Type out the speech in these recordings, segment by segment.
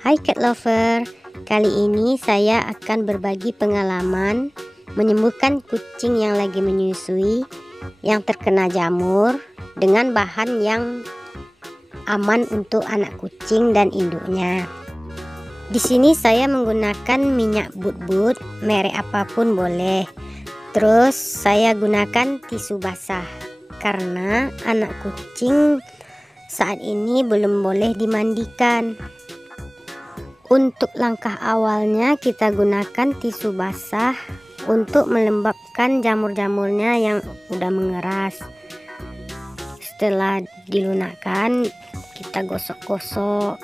Hai cat lover, kali ini saya akan berbagi pengalaman menyembuhkan kucing yang lagi menyusui yang terkena jamur dengan bahan yang aman untuk anak kucing dan induknya. Di sini saya menggunakan minyak but-but, merek apapun boleh. Terus saya gunakan tisu basah karena anak kucing saat ini belum boleh dimandikan. Untuk langkah awalnya kita gunakan tisu basah untuk melembabkan jamur-jamurnya yang udah mengeras. Setelah dilunakkan kita gosok-gosok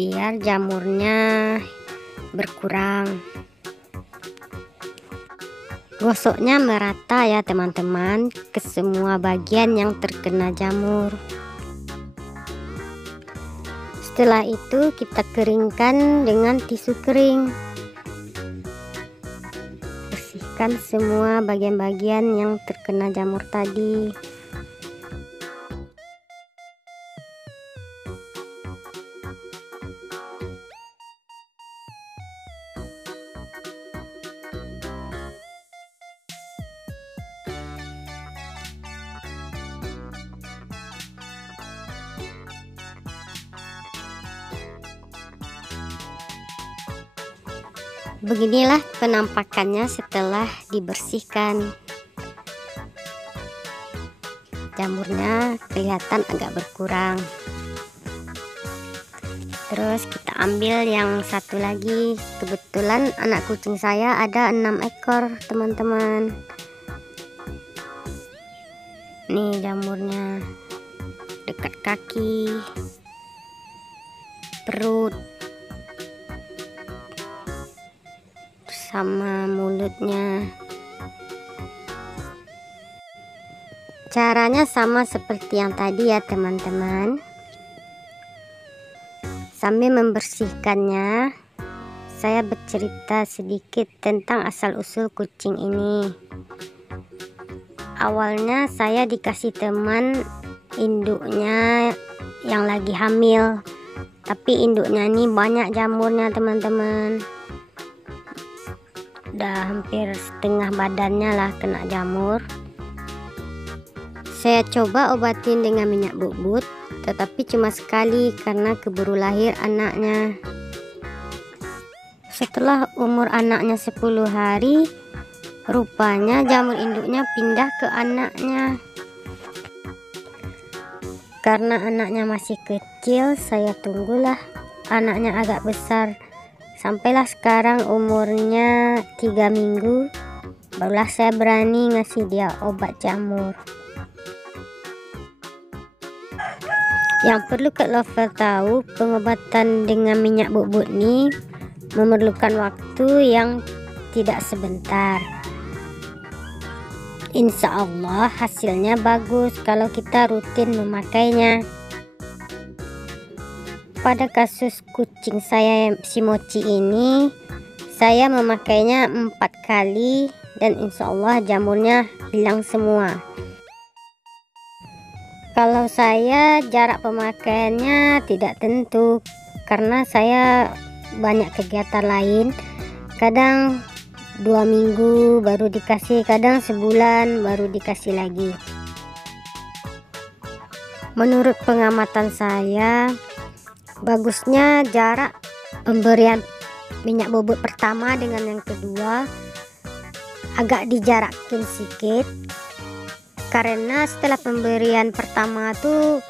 biar jamurnya berkurang. Gosoknya merata ya teman-teman ke semua bagian yang terkena jamur. Setelah itu kita keringkan dengan tisu kering. Bersihkan semua bagian-bagian yang terkena jamur tadi. Beginilah penampakannya setelah dibersihkan. Jamurnya kelihatan agak berkurang. Terus kita ambil yang satu lagi. Kebetulan anak kucing saya ada 6 ekor teman-teman. Nih jamurnya dekat kaki, perut, sama mulutnya. Caranya sama seperti yang tadi ya teman-teman. Sambil membersihkannya, saya bercerita sedikit tentang asal-usul kucing ini. Awalnya saya dikasih teman induknya yang lagi hamil, tapi induknya ini banyak jamurnya teman-teman. Udah hampir setengah badannya lah kena jamur. Saya coba obatin dengan minyak bubut, tetapi cuma sekali karena keburu lahir anaknya. Setelah umur anaknya 10 hari, rupanya jamur induknya pindah ke anaknya. Karena anaknya masih kecil, saya tunggulah anaknya agak besar. Sampailah sekarang umurnya 3 minggu, barulah saya berani ngasih dia obat jamur. Yang perlu cat lover tahu, pengobatan dengan minyak bubut ini memerlukan waktu yang tidak sebentar. Insya Allah hasilnya bagus kalau kita rutin memakainya. Pada kasus kucing saya si Mochi ini, saya memakainya 4 kali dan insya Allah jamurnya hilang semua. Kalau saya jarak pemakaiannya tidak tentu karena saya banyak kegiatan lain. Kadang 2 minggu baru dikasih, kadang sebulan baru dikasih lagi. Menurut pengamatan saya, bagusnya jarak pemberian minyak bubut pertama dengan yang kedua agak dijarakin sedikit, karena setelah pemberian pertama tuh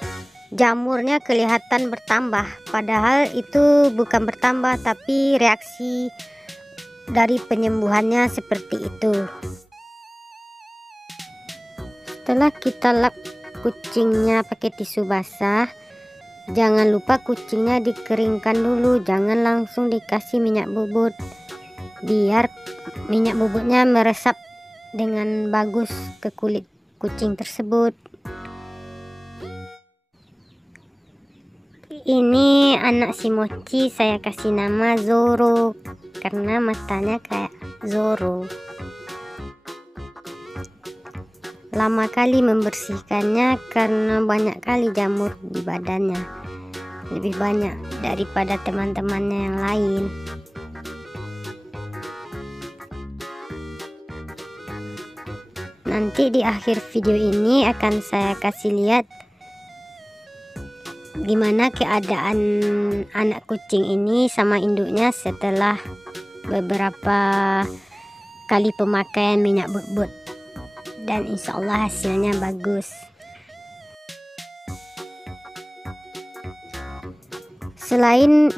jamurnya kelihatan bertambah, padahal itu bukan bertambah tapi reaksi dari penyembuhannya seperti itu. Setelah kita lap kucingnya pakai tisu basah, jangan lupa kucingnya dikeringkan dulu, jangan langsung dikasih minyak bubut, biar minyak bubutnya meresap dengan bagus ke kulit kucing tersebut. Ini anak si Mochi saya kasih nama Zoro karena matanya kayak Zoro. Lama kali membersihkannya karena banyak kali jamur di badannya. lebih banyak daripada teman-temannya yang lain. Nanti di akhir video ini akan saya kasih lihat gimana keadaan anak kucing ini sama induknya setelah beberapa kali pemakaian minyak butbut, dan insya Allah hasilnya bagus. Selain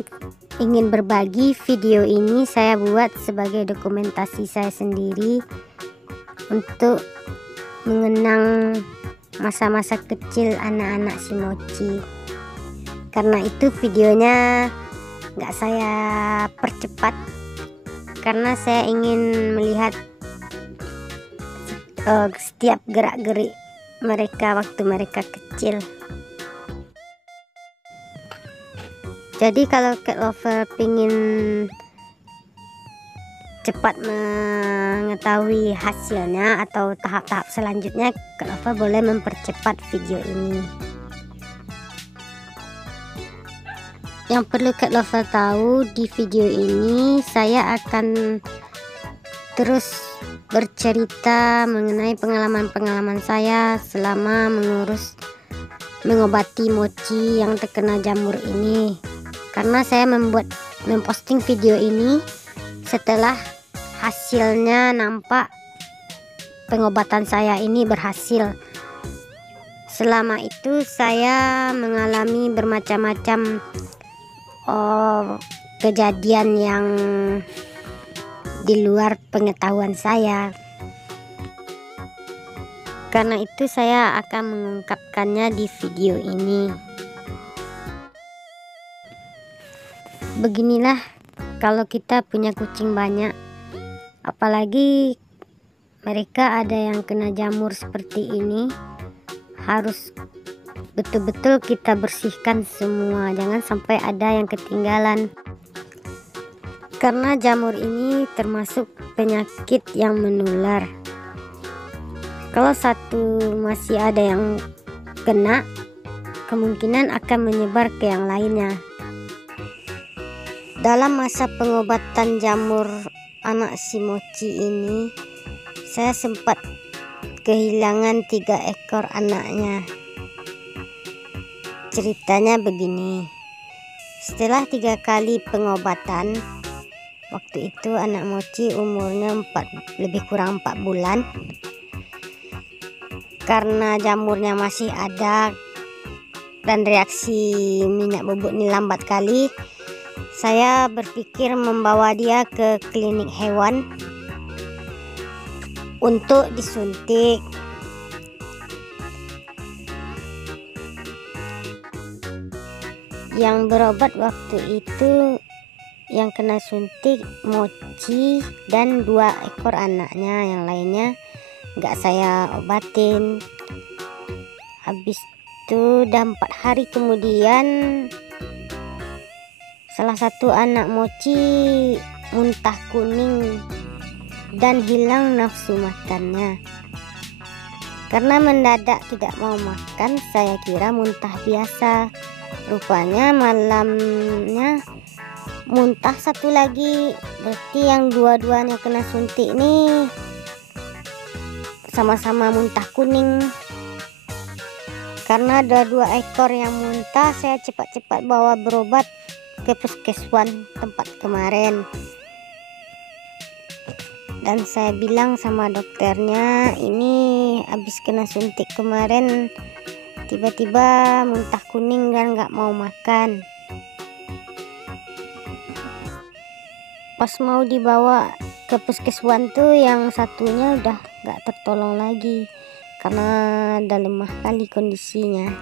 ingin berbagi, video ini saya buat sebagai dokumentasi saya sendiri untuk mengenang masa-masa kecil anak-anak si Mochi. Karena itu videonya nggak saya percepat, karena saya ingin melihat setiap gerak-gerik mereka waktu mereka kecil. Jadi kalau cat lover pingin cepat mengetahui hasilnya atau tahap-tahap selanjutnya, cat lover boleh mempercepat video ini. Yang perlu cat lover tahu, di video ini saya akan terus bercerita mengenai pengalaman-pengalaman saya selama mengobati Mochi yang terkena jamur ini. Karena saya memposting video ini setelah hasilnya nampak pengobatan saya ini berhasil. Selama itu saya mengalami bermacam-macam kejadian yang di luar pengetahuan saya. Karena itu saya akan mengungkapkannya di video ini. Beginilah kalau kita punya kucing banyak, apalagi mereka ada yang kena jamur seperti ini, harus betul-betul kita bersihkan semua, jangan sampai ada yang ketinggalan. Karena jamur ini termasuk penyakit yang menular. Kalau satu masih ada yang kena, kemungkinan akan menyebar ke yang lainnya. Dalam masa pengobatan jamur anak si Mochi ini, saya sempat kehilangan 3 ekor anaknya. Ceritanya begini, setelah 3 kali pengobatan, waktu itu anak Mochi umurnya lebih kurang 4 bulan. Karena jamurnya masih ada dan reaksi minyak bubuk ini lambat kali, saya berpikir membawa dia ke klinik hewan untuk disuntik. Yang berobat waktu itu yang kena suntik Mochi dan 2 ekor anaknya, yang lainnya nggak saya obatin. Habis itu udah 4 hari kemudian, salah satu anak Mochi muntah kuning dan hilang nafsu makannya. Karena mendadak tidak mau makan, saya kira muntah biasa. Rupanya malamnya muntah 1 lagi. Berarti yang dua-duanya kena suntik nih sama-sama muntah kuning. Karena ada 2 ekor yang muntah, saya cepat-cepat bawa berobat ke puskeswan tempat kemarin. Dan saya bilang sama dokternya, ini habis kena suntik kemarin, tiba-tiba muntah kuning dan nggak mau makan. Pas mau dibawa ke puskeswan tuh, yang satunya udah nggak tertolong lagi karena udah lemah kali kondisinya.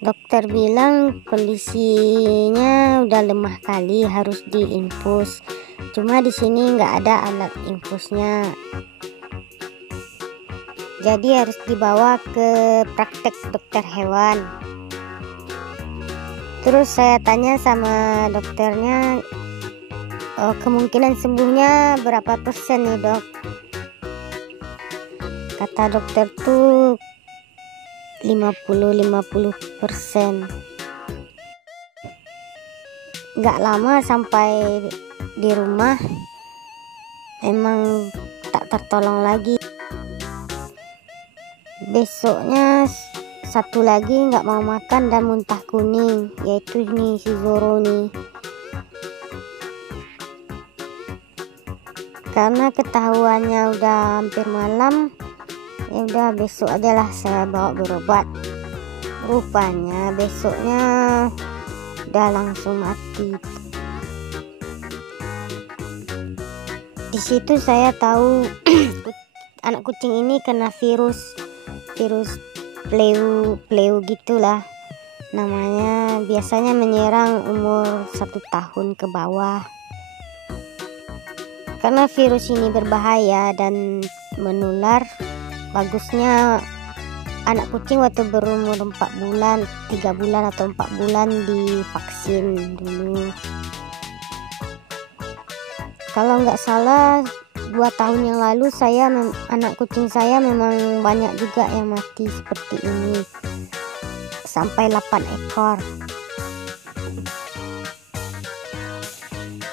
Dokter bilang kondisinya udah lemah kali, harus diinfus. Cuma di sini nggak ada alat infusnya, jadi harus dibawa ke praktek dokter hewan. Terus saya tanya sama dokternya, kemungkinan sembuhnya berapa persen nih dok? Kata dokter tuh 50-50%. Nggak lama sampai di rumah, emang tak tertolong lagi. Besoknya satu lagi nggak mau makan dan muntah kuning, yaitu nih si Zoro nih. Karena ketahuannya udah hampir malam, ya udah besok aja lah saya bawa berobat. Rupanya besoknya udah langsung mati. Di situ saya tahu anak kucing ini kena virus pleu gitulah namanya, biasanya menyerang umur 1 tahun ke bawah. Karena virus ini berbahaya dan menular, bagusnya anak kucing waktu berumur 4 bulan, 3 bulan atau 4 bulan divaksin dulu. Kalau nggak salah 2 tahun yang lalu anak kucing saya memang banyak juga yang mati seperti ini, sampai 8 ekor.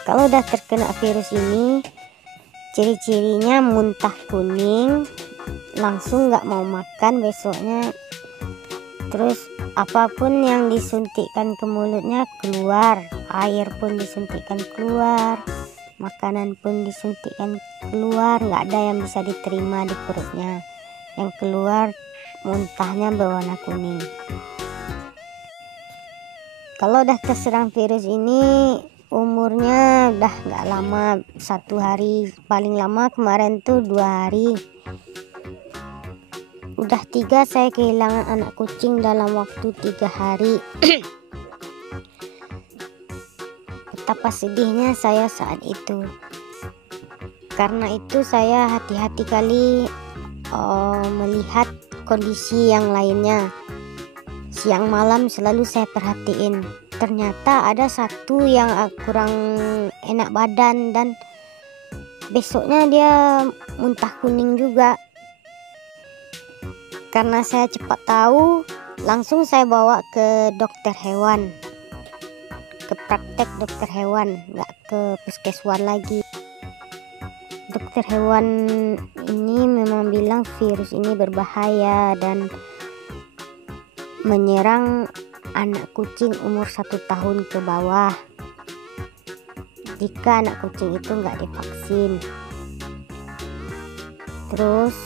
Kalau udah terkena virus ini, ciri-cirinya muntah kuning, langsung nggak mau makan besoknya. Terus apapun yang disuntikkan ke mulutnya keluar, air pun disuntikkan keluar, makanan pun disuntikkan keluar, nggak ada yang bisa diterima di perutnya. Yang keluar muntahnya berwarna kuning. Kalau udah terserang virus ini, umurnya udah nggak lama, 1 hari, paling lama kemarin tuh 2 hari. Udah 3 saya kehilangan anak kucing dalam waktu 3 hari. Betapa sedihnya saya saat itu. Karena itu saya hati-hati kali melihat kondisi yang lainnya. Siang malam selalu saya perhatiin. Ternyata ada satu yang kurang enak badan dan besoknya dia muntah kuning juga. Karena saya cepat tahu, langsung saya bawa ke dokter hewan, ke praktek dokter hewan, nggak ke puskeswan lagi. Dokter hewan ini memang bilang virus ini berbahaya dan menyerang anak kucing umur 1 tahun ke bawah jika anak kucing itu nggak divaksin. Terus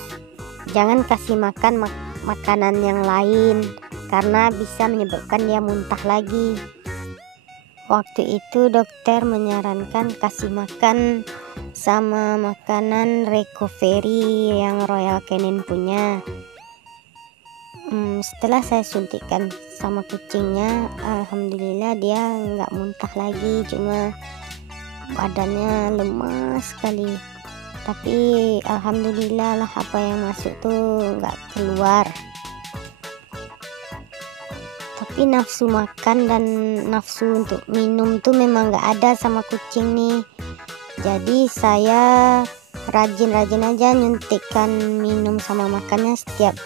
jangan kasih makan makanan yang lain karena bisa menyebabkan dia muntah lagi. Waktu itu dokter menyarankan kasih makan sama makanan recovery yang Royal Canin punya. Setelah saya suntikkan sama kucingnya, alhamdulillah dia nggak muntah lagi, cuma badannya lemas sekali. Tapi alhamdulillah lah, apa yang masuk tuh nggak keluar. Tapi nafsu makan dan nafsu untuk minum tuh memang nggak ada sama kucing nih. Jadi saya rajin-rajin aja nyuntikkan minum sama makannya setiap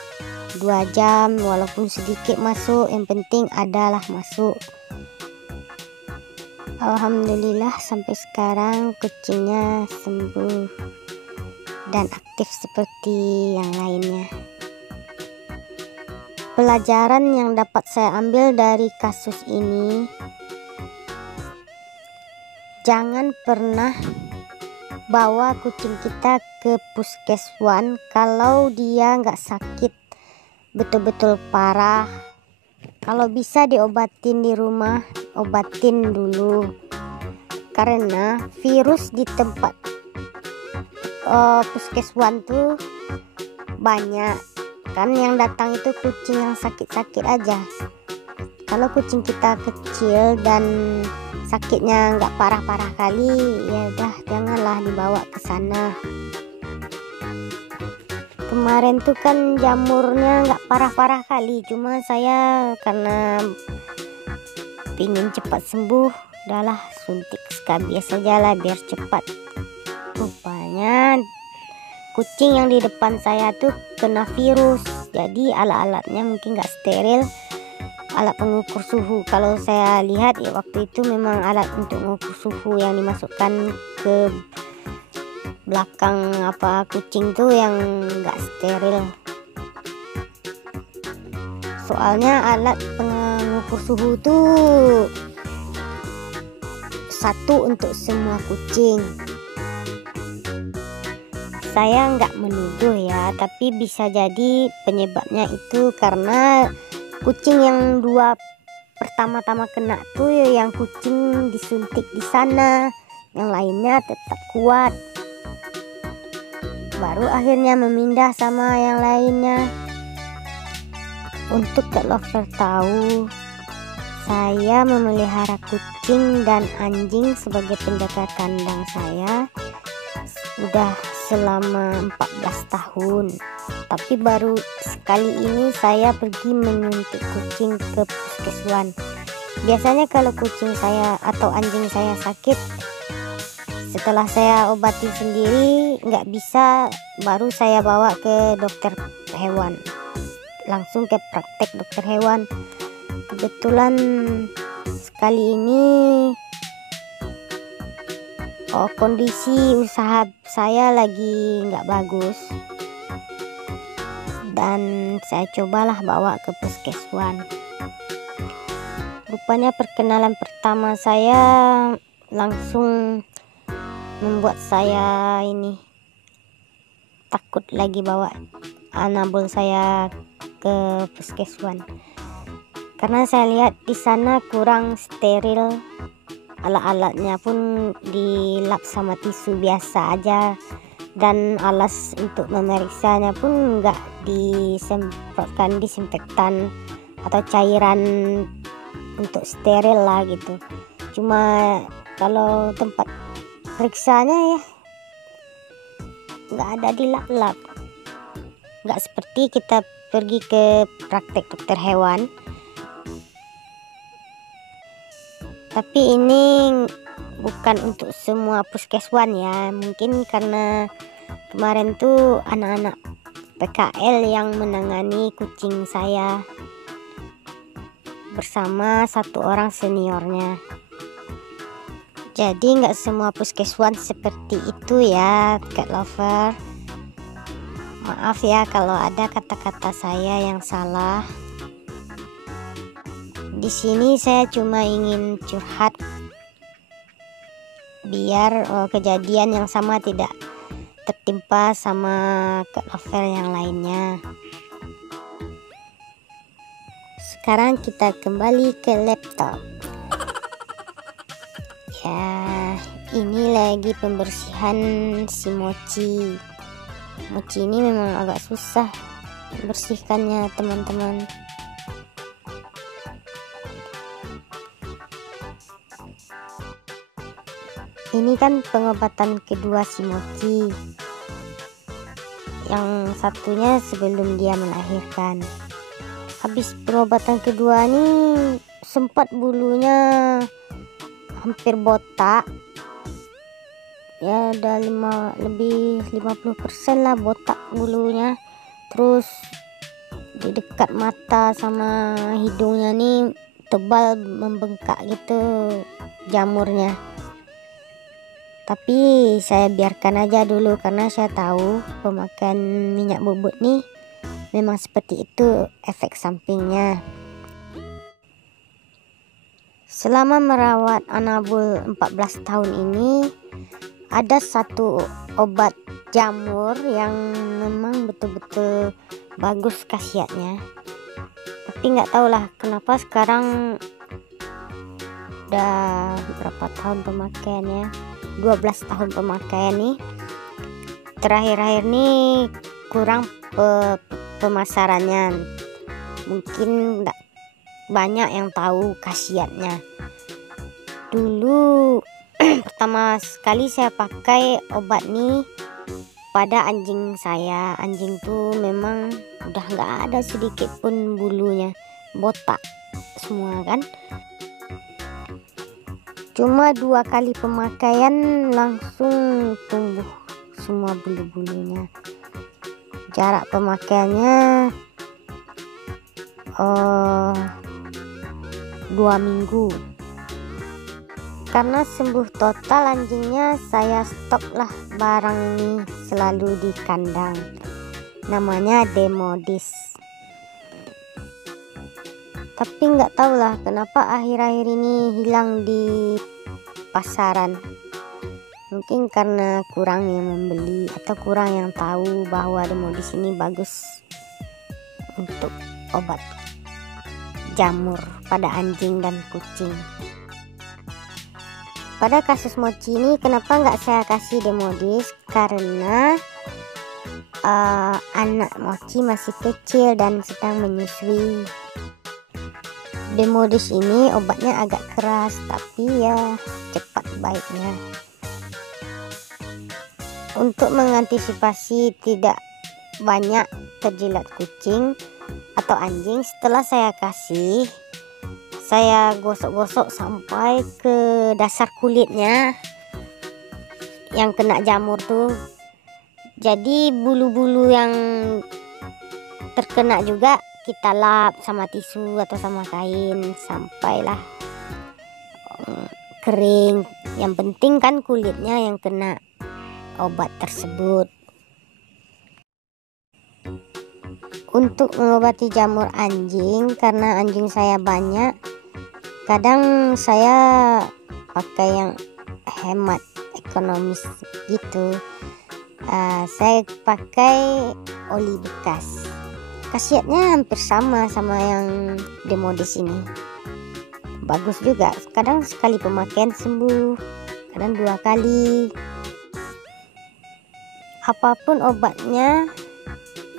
2 jam, walaupun sedikit masuk, yang penting adalah masuk. Alhamdulillah sampai sekarang kucingnya sembuh dan aktif seperti yang lainnya. Pelajaran yang dapat saya ambil dari kasus ini, jangan pernah bawa kucing kita ke puskeswan kalau dia nggak sakit betul-betul parah. Kalau bisa diobatin di rumah, obatin dulu, karena virus di tempat puskeswan tuh banyak kan, yang datang itu kucing yang sakit-sakit aja. Kalau kucing kita kecil dan sakitnya nggak parah-parah kali, ya udah janganlah dibawa ke sana. Kemarin tuh kan jamurnya nggak parah-parah kali, cuma saya karena pingin cepat sembuh, udahlah suntik skabies aja lah biar cepat. Rupanya kucing yang di depan saya tuh kena virus, jadi alat-alatnya mungkin nggak steril, alat pengukur suhu. Kalau saya lihat ya waktu itu memang alat untuk mengukur suhu yang dimasukkan ke belakang kucing tuh yang nggak steril. Soalnya alat pengukur suhu tuh satu untuk semua kucing. Saya nggak menuduh ya, tapi bisa jadi penyebabnya itu karena kucing yang dua pertama-tama kena tuh yang kucing disuntik di sana, yang lainnya tetap kuat. Baru akhirnya memindah sama yang lainnya. Untuk cat lover tahu, saya memelihara kucing dan anjing sebagai penjaga kandang saya udah selama 14 tahun. Tapi baru sekali ini saya pergi menyuntik kucing ke puskeswan. Biasanya kalau kucing saya atau anjing saya sakit, setelah saya obati sendiri nggak bisa, baru saya bawa ke dokter hewan, langsung ke praktek dokter hewan. Kebetulan sekali ini kondisi usaha saya lagi nggak bagus, dan saya cobalah bawa ke puskeswan. Rupanya perkenalan pertama saya langsung membuat saya ini takut lagi bawa anabul saya ke puskeswan, karena saya lihat di sana kurang steril. Alat-alatnya pun dilap sama tisu biasa aja, dan alas untuk memeriksanya pun nggak disemprotkan disinfektan atau cairan untuk steril lah gitu. Cuma kalau tempat periksanya ya nggak ada dilap-lap, nggak seperti kita pergi ke praktek dokter hewan. Tapi ini bukan untuk semua puskeswan ya, mungkin karena kemarin tuh anak-anak PKL yang menangani kucing saya bersama satu orang seniornya. Jadi nggak semua puskeswan seperti itu ya, cat lover. Maaf ya kalau ada kata-kata saya yang salah. Di sini saya cuma ingin curhat biar kejadian yang sama tidak tertimpa sama cat lover yang lainnya. Sekarang kita kembali ke laptop. Ya, ini lagi pembersihan si Mochi. Mochi ini memang agak susah membersihkannya, teman-teman. Ini kan pengobatan kedua si Mochi. Yang satunya sebelum dia melahirkan. Habis pengobatan kedua nih sempat bulunya hampir botak. Ya ada lebih 50% lah botak bulunya. Terus di dekat mata sama hidungnya nih tebal membengkak gitu jamurnya. Tapi saya biarkan aja dulu karena saya tahu pemakaian minyak bubut nih memang seperti itu efek sampingnya. Selama merawat anabul 14 tahun ini, ada satu obat jamur yang memang betul-betul bagus khasiatnya. Tapi nggak tahulah kenapa sekarang udah berapa tahun pemakaiannya, 12 tahun pemakaian nih, terakhir-akhir nih kurang pemasarannya. Mungkin nggak banyak yang tahu khasiatnya. Dulu pertama sekali saya pakai obat nih pada anjing saya. Anjing tuh memang udah nggak ada sedikit pun bulunya, botak semua kan. Cuma 2 kali pemakaian langsung tumbuh semua bulu-bulunya. Jarak pemakaiannya 2 minggu. Karena sembuh total anjingnya, saya stop lah barang ini selalu di kandang. Namanya Demodis. Tapi nggak tahu lah kenapa akhir-akhir ini hilang di pasaran. Mungkin karena kurang yang membeli atau kurang yang tahu bahwa Demodis ini bagus untuk obat jamur pada anjing dan kucing. Pada kasus Mochi ini kenapa nggak saya kasih Demodis? Karena anak Mochi masih kecil dan sedang menyusui. Demodis ini obatnya agak keras, tapi ya cepat baiknya. Untuk mengantisipasi tidak banyak terjilat kucing atau anjing, setelah saya kasih, saya gosok-gosok sampai ke dasar kulitnya yang kena jamur tuh. Jadi bulu-bulu yang terkena juga kita lap sama tisu atau sama kain sampailah kering. Yang penting kan kulitnya yang kena obat tersebut. Untuk mengobati jamur anjing, karena anjing saya banyak, kadang saya pakai yang hemat ekonomis gitu. Saya pakai oli bekas. Khasiatnya hampir sama yang Demodis ini. Bagus juga. Kadang sekali pemakaian sembuh, kadang 2 kali. Apapun obatnya,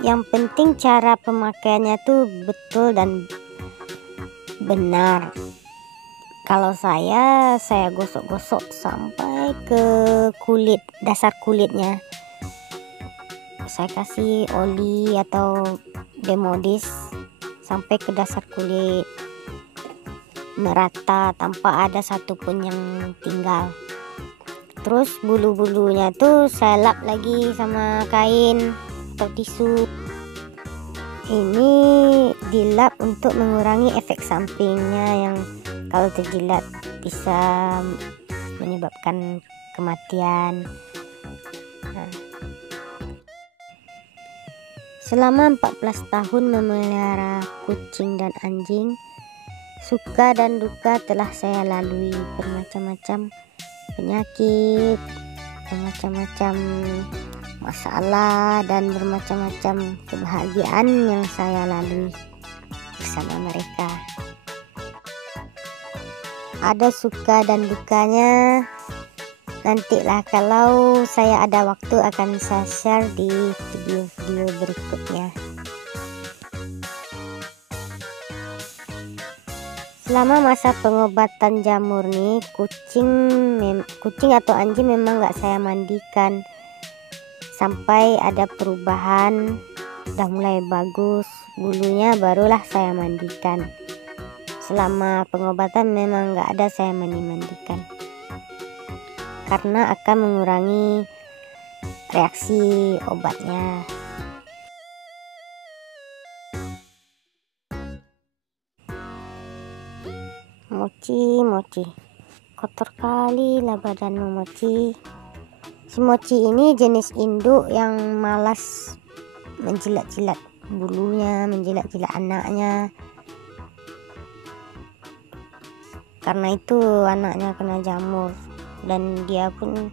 yang penting cara pemakaiannya tuh betul dan benar. Kalau saya gosok-gosok sampai ke kulit, dasar kulitnya. Saya kasih oli atau Demodis sampai ke dasar kulit, merata tanpa ada satupun yang tinggal. Terus bulu-bulunya tuh saya lap lagi sama kain atau tisu. Ini dilap untuk mengurangi efek sampingnya yang kalau terjilat bisa menyebabkan kematian. Selama 14 tahun memelihara kucing dan anjing, suka dan duka telah saya lalui, bermacam-macam penyakit, bermacam-macam masalah, dan bermacam-macam kebahagiaan yang saya lalui bersama mereka. Ada suka dan dukanya. Nantilah kalau saya ada waktu akan saya share di video-video berikutnya. Selama masa pengobatan jamur nih, kucing atau anjing memang nggak saya mandikan sampai ada perubahan, udah mulai bagus bulunya, barulah saya mandikan. Selama pengobatan memang nggak ada saya mandikan, karena akan mengurangi reaksi obatnya. Mochi, kotor kali lah badanmu Mochi. Si Mochi ini jenis induk yang malas menjilat-jilat bulunya, menjilat-jilat anaknya. Karena itu anaknya kena jamur dan dia pun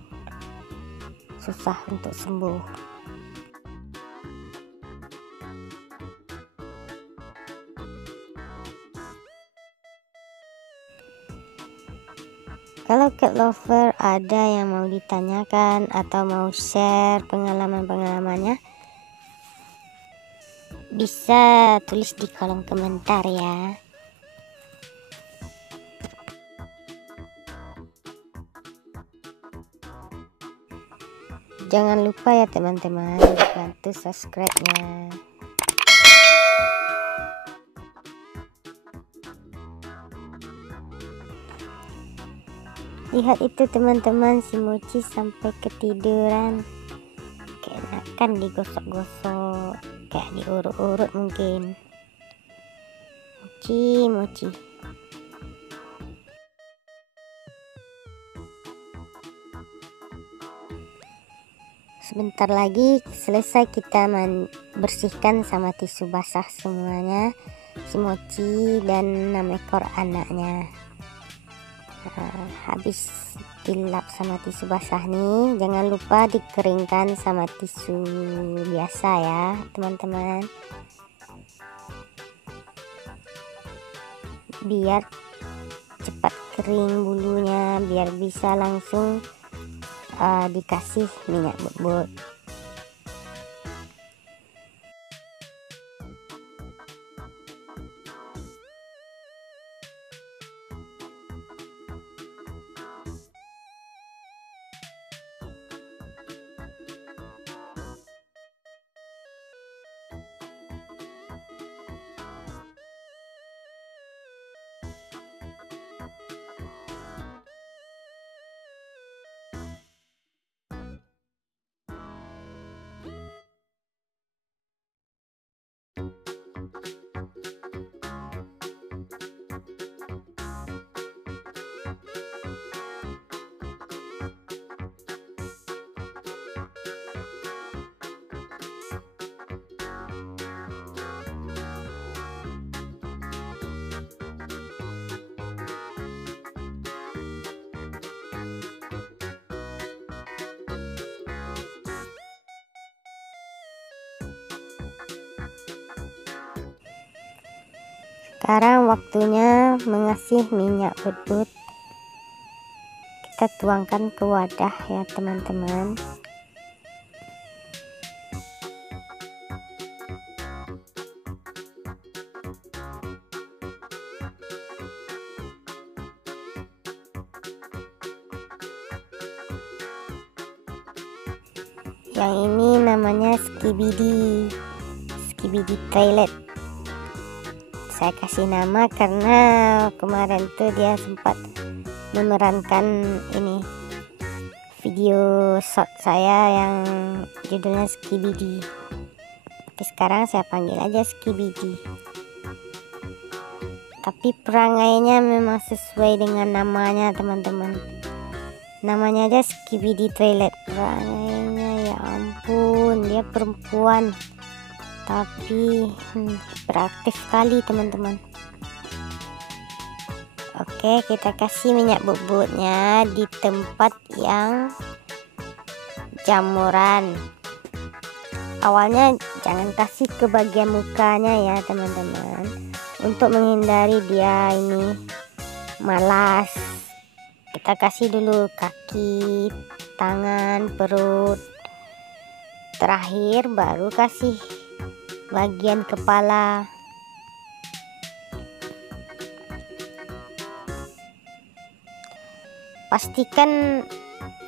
susah untuk sembuh. Kalau cat lover ada yang mau ditanyakan atau mau share pengalaman-pengalamannya, bisa tulis di kolom komentar ya. Jangan lupa ya teman-teman, bantu subscribe-nya. Lihat itu teman-teman, si Mochi sampai ketiduran, keenakan digosok-gosok. kayak diurut-urut mungkin. Mochi. Sebentar lagi selesai kita bersihkan sama tisu basah semuanya si mochi dan 6 ekor anaknya. Habis dilap sama tisu basah nih, jangan lupa dikeringkan sama tisu biasa ya teman-teman, biar cepat kering bulunya, biar bisa langsung dikasih minyak bubut. Sekarang waktunya mengasih minyak bubut. Kita tuangkan ke wadah ya teman-teman. Yang ini namanya skibidi toilet. Saya kasih nama karena kemarin tuh dia sempat memerankan ini video short saya yang judulnya skibidi. Tapi sekarang saya panggil aja skibidi. Tapi perangainya memang sesuai dengan namanya teman-teman. Namanya aja skibidi toilet. Perangainya ya ampun, dia perempuan tapi beraktif sekali teman-teman. Oke, kita kasih minyak bubutnya di tempat yang jamuran. Awalnya jangan kasih ke bagian mukanya ya teman-teman, untuk menghindari dia ini malas. Kita kasih dulu kaki, tangan, perut, terakhir baru kasih bagian kepala. Pastikan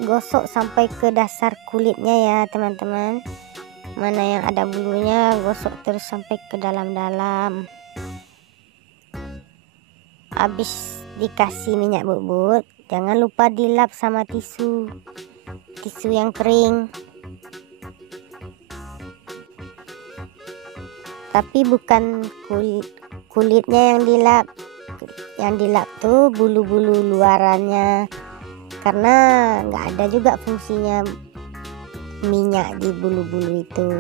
gosok sampai ke dasar kulitnya ya teman-teman. Mana yang ada bulunya gosok terus sampai ke dalam-dalam. Habis dikasih minyak bubut, jangan lupa dilap sama tisu yang kering. Tapi bukan kulitnya yang dilap tuh bulu-bulu luarannya, karena nggak ada juga fungsinya minyak di bulu-bulu itu.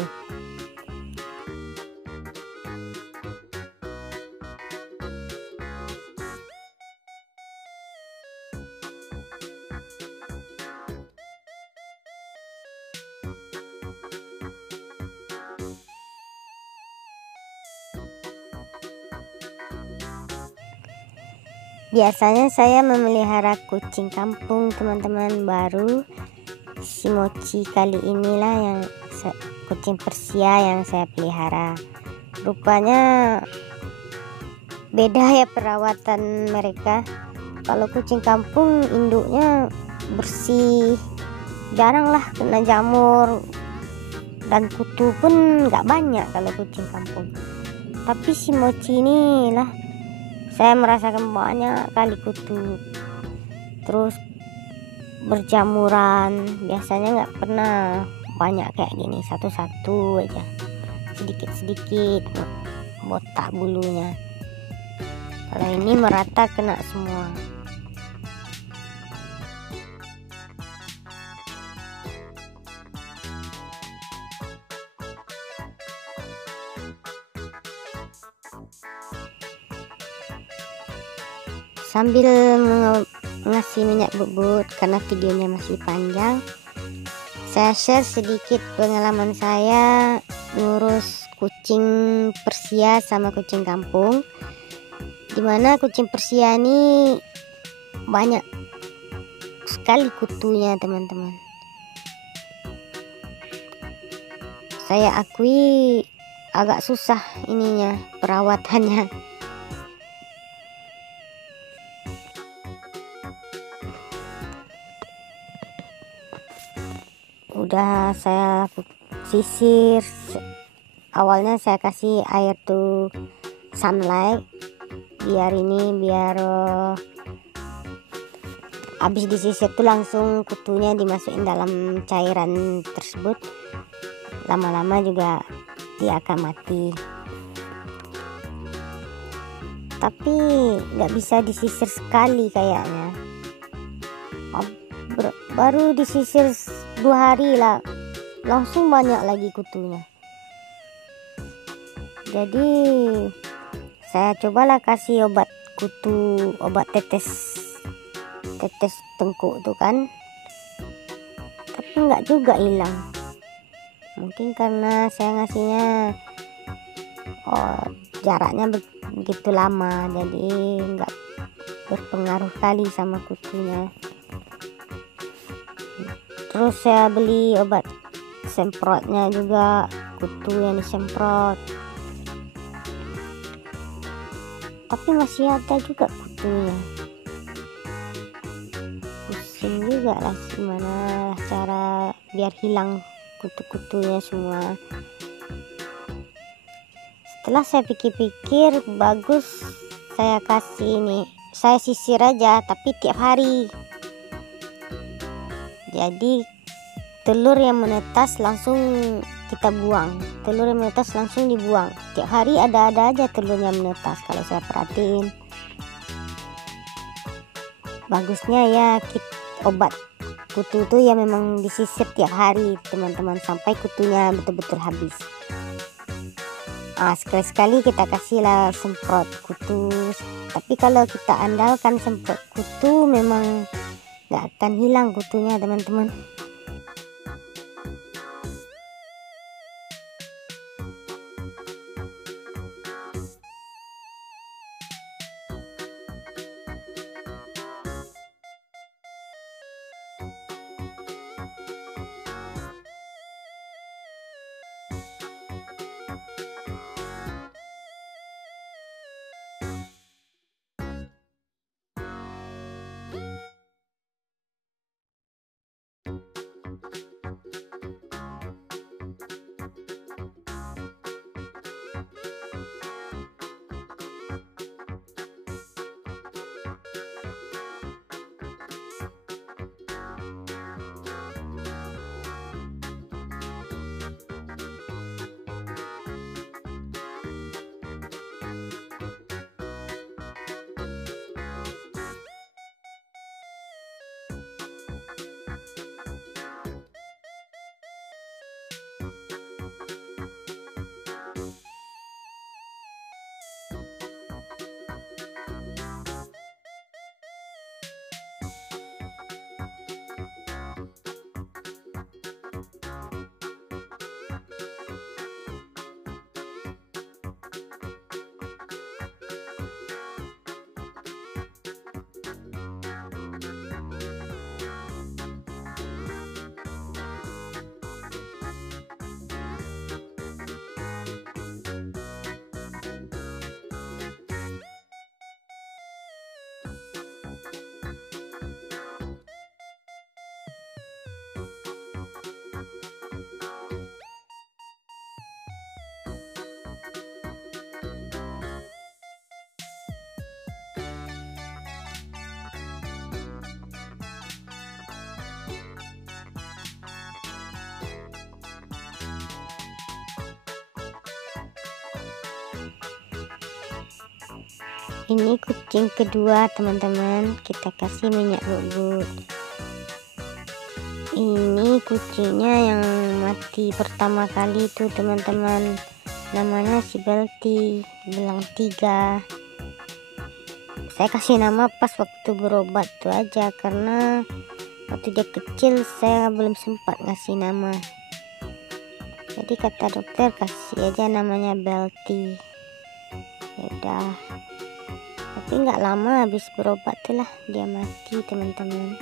Biasanya saya memelihara kucing kampung teman-teman, baru si Mochi kali inilah yang kucing Persia yang saya pelihara. Rupanya beda ya perawatan mereka. Kalau kucing kampung induknya bersih, jarang lah kena jamur, dan kutu pun nggak banyak kalau kucing kampung. Tapi si Mochi ini lah saya merasakan banyak kali kutu, terus berjamuran. Biasanya nggak pernah banyak kayak gini, satu-satu aja. sedikit-sedikit botak bulunya. Kalau ini merata kena semua. Sambil ngasih minyak bubut, karena videonya masih panjang, saya share sedikit pengalaman saya ngurus kucing Persia sama kucing kampung. Dimana kucing Persia ini banyak sekali kutunya, teman-teman. Saya akui agak susah ininya, perawatannya. Udah saya sisir, awalnya saya kasih air to sunlight biar habis disisir tuh langsung kutunya dimasukin dalam cairan tersebut. Lama-lama juga dia akan mati, tapi nggak bisa disisir sekali kayaknya. Baru disisir 2 hari lah langsung banyak lagi kutunya. Jadi saya cobalah kasih obat kutu, obat tetes tengkuk tuh kan, tapi nggak juga hilang. Mungkin karena saya ngasihnya jaraknya begitu lama, jadi nggak berpengaruh kali sama kutunya. Terus saya beli obat semprotnya juga, kutu yang disemprot, tapi masih ada juga kutunya. Pusing juga lah gimana cara biar hilang kutu-kutunya semua. Setelah saya pikir-pikir, bagus saya kasih ini, saya sisir aja tapi tiap hari. Jadi telur yang menetas langsung kita buang, telur yang menetas langsung dibuang. Tiap hari ada aja telur yang menetas kalau saya perhatiin. Bagusnya ya obat kutu itu ya memang disisir tiap hari, teman-teman, sampai kutunya betul-betul habis. Sekali-sekali kita kasihlah semprot kutu, tapi kalau kita andalkan semprot kutu memang nggak akan hilang kutunya, teman-teman. Ini kucing kedua teman-teman, kita kasih minyak bubuk. Ini kucingnya yang mati pertama kali itu teman-teman, namanya si Belty, belang 3. Saya kasih nama pas waktu berobat tuh aja, karena waktu dia kecil saya belum sempat ngasih nama. Jadi kata dokter kasih aja namanya Belty. Ya udah, tapi nggak lama habis berobat tuh lah dia mati teman-teman.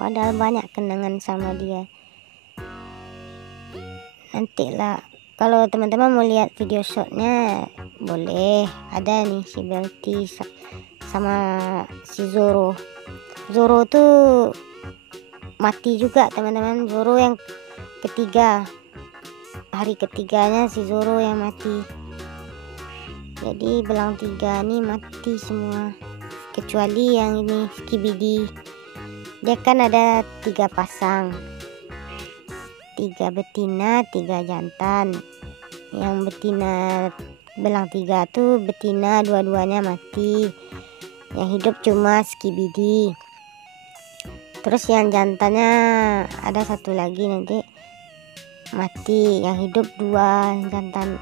Padahal banyak kenangan sama dia. Nantilah kalau teman-teman mau lihat video shotnya boleh, ada nih si Belty sama si Zoro. Zoro tuh mati juga teman-teman. Zoro yang ketiga, hari ketiganya si Zoro yang mati. Jadi belang 3 nih mati semua, kecuali yang ini Skibidi. Dia kan ada 3 pasang, 3 betina 3 jantan. Yang betina belang 3 tuh betina dua-duanya mati, yang hidup cuma Skibidi. Terus yang jantannya ada 1 lagi nanti mati, yang hidup 2 jantan.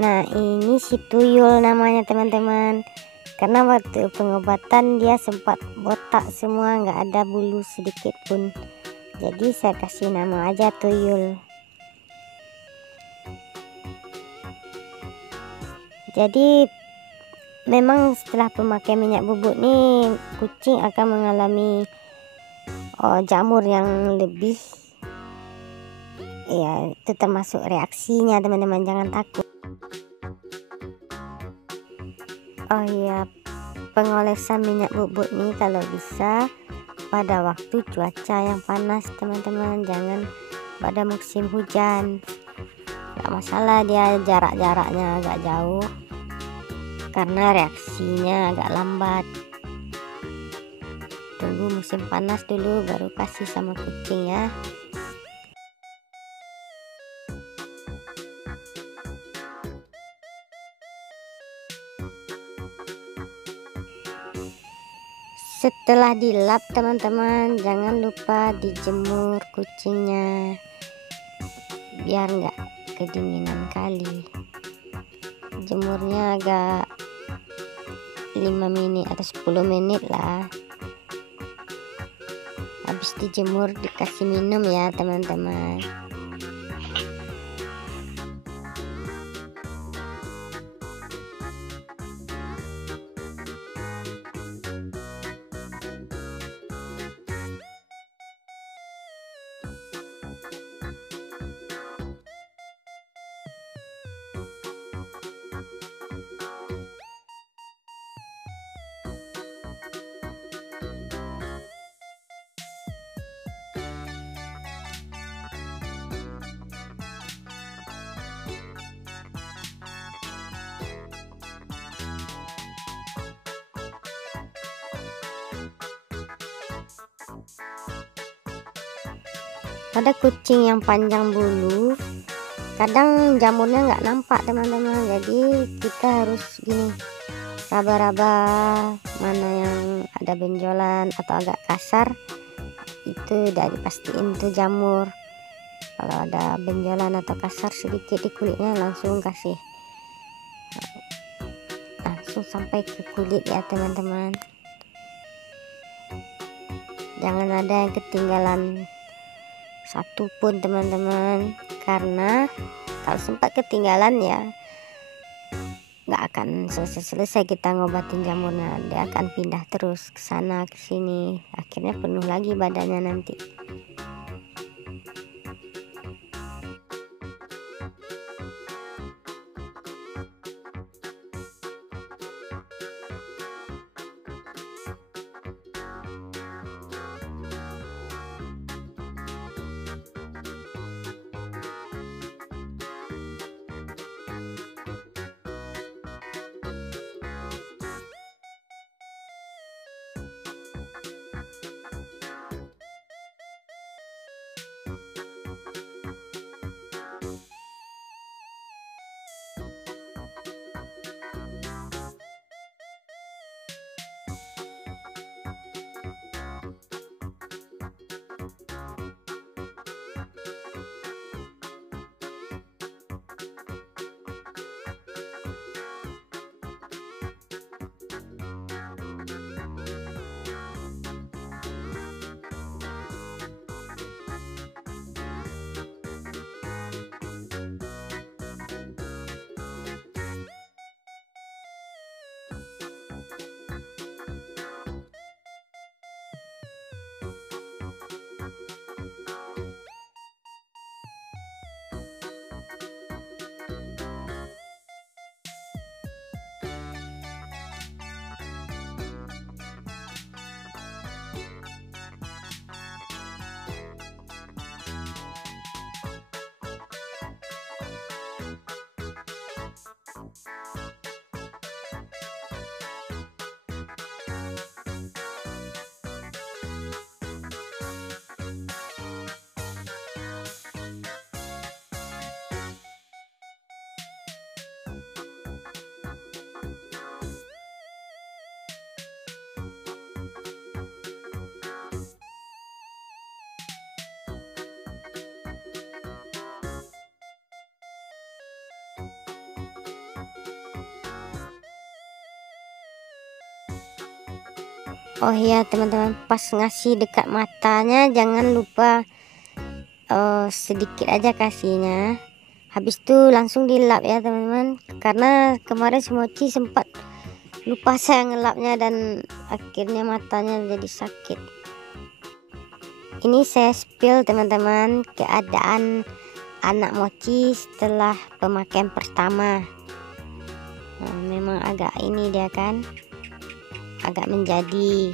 Nah ini si Tuyul namanya teman-teman, karena waktu pengobatan dia sempat botak semua, nggak ada bulu sedikit pun. Jadi saya kasih nama aja Tuyul. Jadi memang setelah pemakaian minyak bubuk nih kucing akan mengalami jamur yang lebih. Ya itu termasuk reaksinya teman-teman, jangan takut. Oh iya, pengolesan minyak bubuk nih kalau bisa pada waktu cuaca yang panas teman-teman, jangan pada musim hujan. Gak masalah dia jaraknya agak jauh, karena reaksinya agak lambat. Tunggu musim panas dulu baru kasih sama kucing ya. Setelah dilap teman-teman, jangan lupa dijemur kucingnya biar nggak kedinginan kali. Jemurnya agak 5 menit atau 10 menit lah. Habis dijemur dikasih minum ya teman-teman. Pada kucing yang panjang bulu kadang jamurnya nggak nampak teman-teman, jadi kita harus gini raba-raba mana yang ada ada benjolan atau agak kasar, itu udah dipastiin tuh jamur. Kalau ada benjolan atau kasar sedikit di kulitnya, langsung kasih, langsung sampai ke kulit ya teman-teman. Jangan ada yang ketinggalan satu pun teman-teman, karena kalau sempat ketinggalan ya nggak akan selesai kita ngobatin jamurnya. Dia akan pindah terus ke sana ke sini, akhirnya penuh lagi badannya nanti. Oh iya teman-teman, pas ngasih dekat matanya jangan lupa sedikit aja kasihnya, habis itu langsung dilap ya teman-teman, karena kemarin si Mochi sempat lupa saya ngelapnya dan akhirnya matanya jadi sakit. Ini saya spill teman-teman keadaan anak Mochi setelah pemakaian pertama. Nah, memang agak ini dia kan, agak menjadi.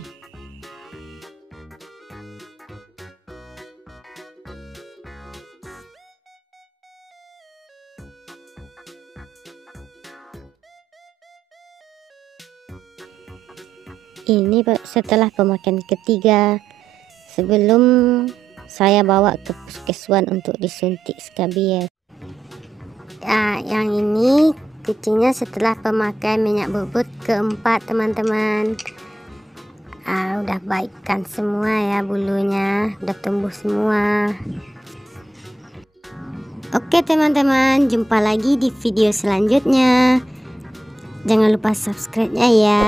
Ini setelah pemakaian ketiga, sebelum saya bawa ke puskeswan untuk disuntik skabies. Nah, yang ini kucingnya setelah pemakaian minyak bubut keempat teman-teman. Udah baikkan semua ya, bulunya udah tumbuh semua. Oke teman-teman, jumpa lagi di video selanjutnya. Jangan lupa subscribe-nya ya.